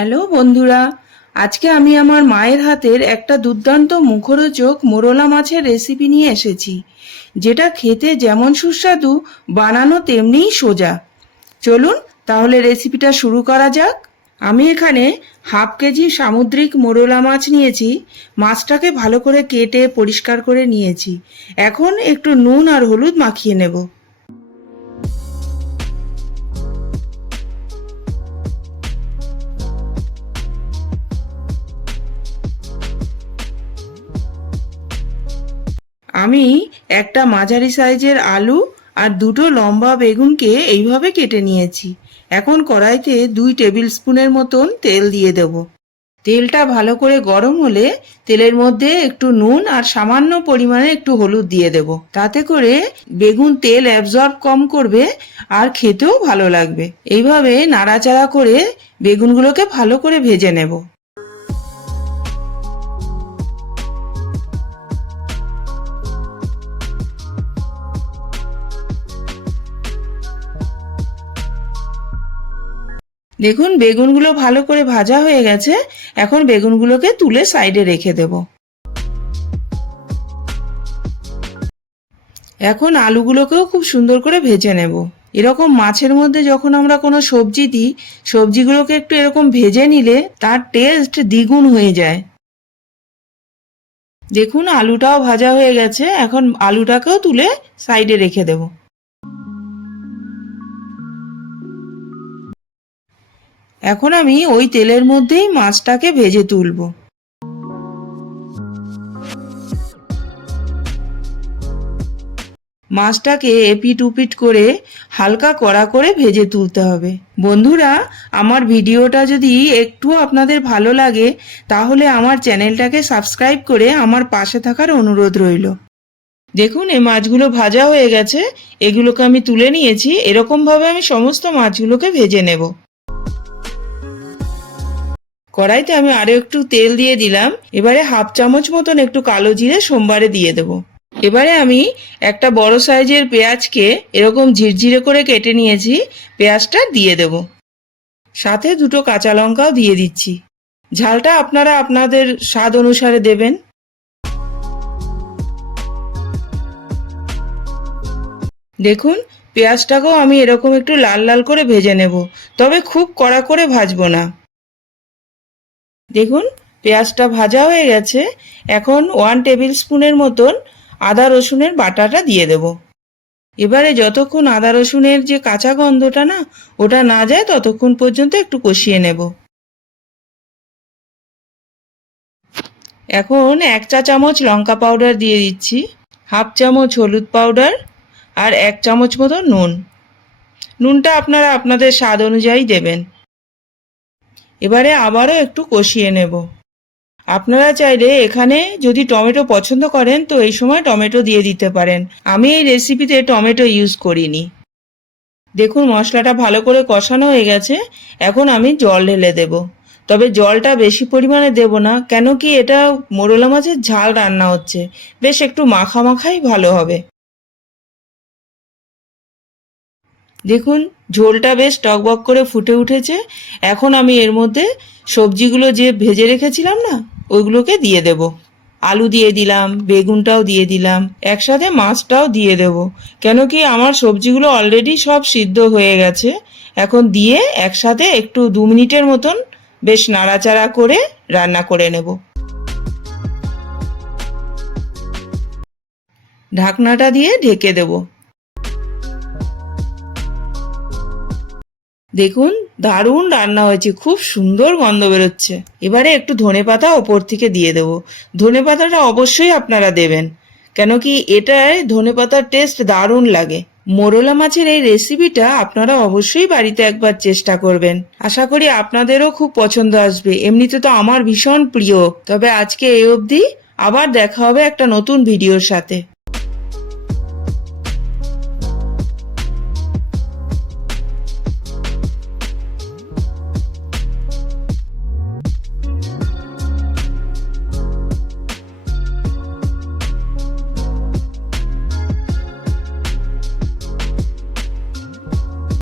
Hello বন্ধুরা, আজকে আমি আমার মায়ের হাতের একটা দুর্দান্ত মুখরোচক মোরলা মাছের রেসিপি নিয়ে এসেছি, যেটা খেতে যেমন সুস্বাদু বানানো তেমনিই সোজা। চলুন তাহলে রেসিপিটা শুরু করা যাক। আমি এখানে হাফ কেজি সামুদ্রিক মোরলা মাছ নিয়েছি। মাছটাকে ভালো করে কেটে পরিষ্কার করে নিয়েছি। এখন একটু নুন আর হলুদ মাখিয়ে নেব। আমি একটা মাঝারি সাইজের আলু আর দুটো লম্বা বেগুনকে এইভাবে কেটে নিয়েছি। এখন কড়াইতে 2 টেবিল স্পুনের মতন তেল দিয়ে দেব। তেলটা ভালো করে গরম হলে তেলের মধ্যে একটু নুন আর সামান্য পরিমাণে একটু হলুদ দিয়ে দেব। তাতে করে বেগুন তেল অ্যাবজর্ব কম করবে আর খেতেও ভালো লাগবে। এইভাবে নাড়াচাড়া করে বেগুনগুলোকে ভালো করে ভেজে নেব। দেখুন বেগুনগুলো ভালো করে ভাজা হয়ে গেছে। এখন বেগুনগুলোকে তুলে সাইডে রেখে দেব। এখন আলুগুলোকেও খুব সুন্দর করে ভেজে নেব। এরকম মাছের মধ্যে যখন আমরা কোনো সবজি দিই, সবজিগুলোকে একটু এরকম ভেজে নিলে তার টেস্ট দ্বিগুণ হয়ে যায়। দেখুন আলুটাও ভাজা হয়ে গেছে। এখন আলুটাকেও তুলে সাইডে রেখে দেব। এখন আমি ওই তেলের মধ্যেই মাছটাকে ভেজে তুলব। মাছটাকে এপিট উপিট করে হালকা কড়া করে ভেজে তুলতে হবে। বন্ধুরা, আমার ভিডিওটা যদি একটু আপনাদের ভালো লাগে তাহলে আমার চ্যানেলটাকে সাবস্ক্রাইব করে আমার পাশে থাকার অনুরোধ রইল। দেখুন এই মাছগুলো ভাজা হয়ে গেছে। এগুলোকে আমি তুলে নিয়েছি। এরকমভাবে আমি সমস্ত মাছগুলোকে ভেজে নেব। কড়াইতে আমি আরও একটু তেল দিয়ে দিলাম। এবারে হাফ চামচ মতন একটু কালো জিরে সোমবারে দিয়ে দেব। এবারে আমি একটা বড় সাইজের পেঁয়াজকে এরকম ঝিরঝিরে করে কেটে নিয়েছি। পেঁয়াজটা দিয়ে দেব। সাথে দুটো কাঁচা লঙ্কাও দিয়ে দিচ্ছি। ঝালটা আপনারা আপনাদের স্বাদ অনুসারে দেবেন। দেখুন পেঁয়াজটাকেও আমি এরকম একটু লাল লাল করে ভেজে নেব, তবে খুব কড়া করে ভাজবো না। দেখুন পেঁয়াজটা ভাজা হয়ে গেছে। এখন 1 টেবিল স্পুনের মতন আদা রসুনের বাটাটা দিয়ে দেব। এবারে যতক্ষণ আদা রসুনের যে কাঁচা গন্ধটা না ওটা না যায় ততক্ষণ পর্যন্ত একটু কষিয়ে নেব। এখন 1 চা চামচ লঙ্কা পাউডার দিয়ে দিচ্ছি, হাফ চামচ হলুদ পাউডার আর 1 চামচ মতো নুন। নুনটা আপনারা আপনাদের স্বাদ অনুযায়ী দেবেন। এবারে আবারও একটু কষিয়ে নেব। আপনারা চাইলে এখানে যদি টমেটো পছন্দ করেন তো এই সময় টমেটো দিয়ে দিতে পারেন। আমি এই রেসিপিতে টমেটো ইউজ করিনি। দেখুন মশলাটা ভালো করে কষানো হয়ে গেছে। এখন আমি জল ঢেলে দেব, তবে জলটা বেশি পরিমাণে দেব না, কেন কি এটা মোরলা মাছের ঝাল রান্না হচ্ছে। বেশ একটু মাখা মাখাই ভালো হবে। দেখুন ঝোলটা বেশ টকবক করে ফুটে উঠেছে। এখন আমি এর মধ্যে সবজিগুলো যে ভেজে রেখেছিলাম না ওইগুলোকে দিয়ে দেব। আলু দিয়ে দিলাম, বেগুনটাও দিয়ে দিলাম, একসাথে মাছটাও দিয়ে দেব, কেন কি আমার সবজিগুলো অলরেডি সব সিদ্ধ হয়ে গেছে। এখন দিয়ে একসাথে একটু 2 মিনিটের মতন বেশ নাড়াচাড়া করে রান্না করে নেব। ঢাকনাটা দিয়ে ঢেকে দেব। দেখুন দারুণ রান্না হয়েছে, খুব সুন্দর গন্ধ বেরোচ্ছে। এবারে একটু ধনেপাতা ওপর থেকে দিয়ে দেব। ধনেপাতাটা অবশ্যই আপনারা দেবেন, কেন কি এটায় ধনেপাতার টেস্ট দারুণ লাগে। মোরলা মাছের এই রেসিপিটা আপনারা অবশ্যই বাড়িতে একবার চেষ্টা করবেন। আশা করি আপনাদেরও খুব পছন্দ আসবে। এমনিতে তো আমার ভীষণ প্রিয়। তবে আজকে এই অবধি, আবার দেখা হবে একটা নতুন ভিডিওর সাথে।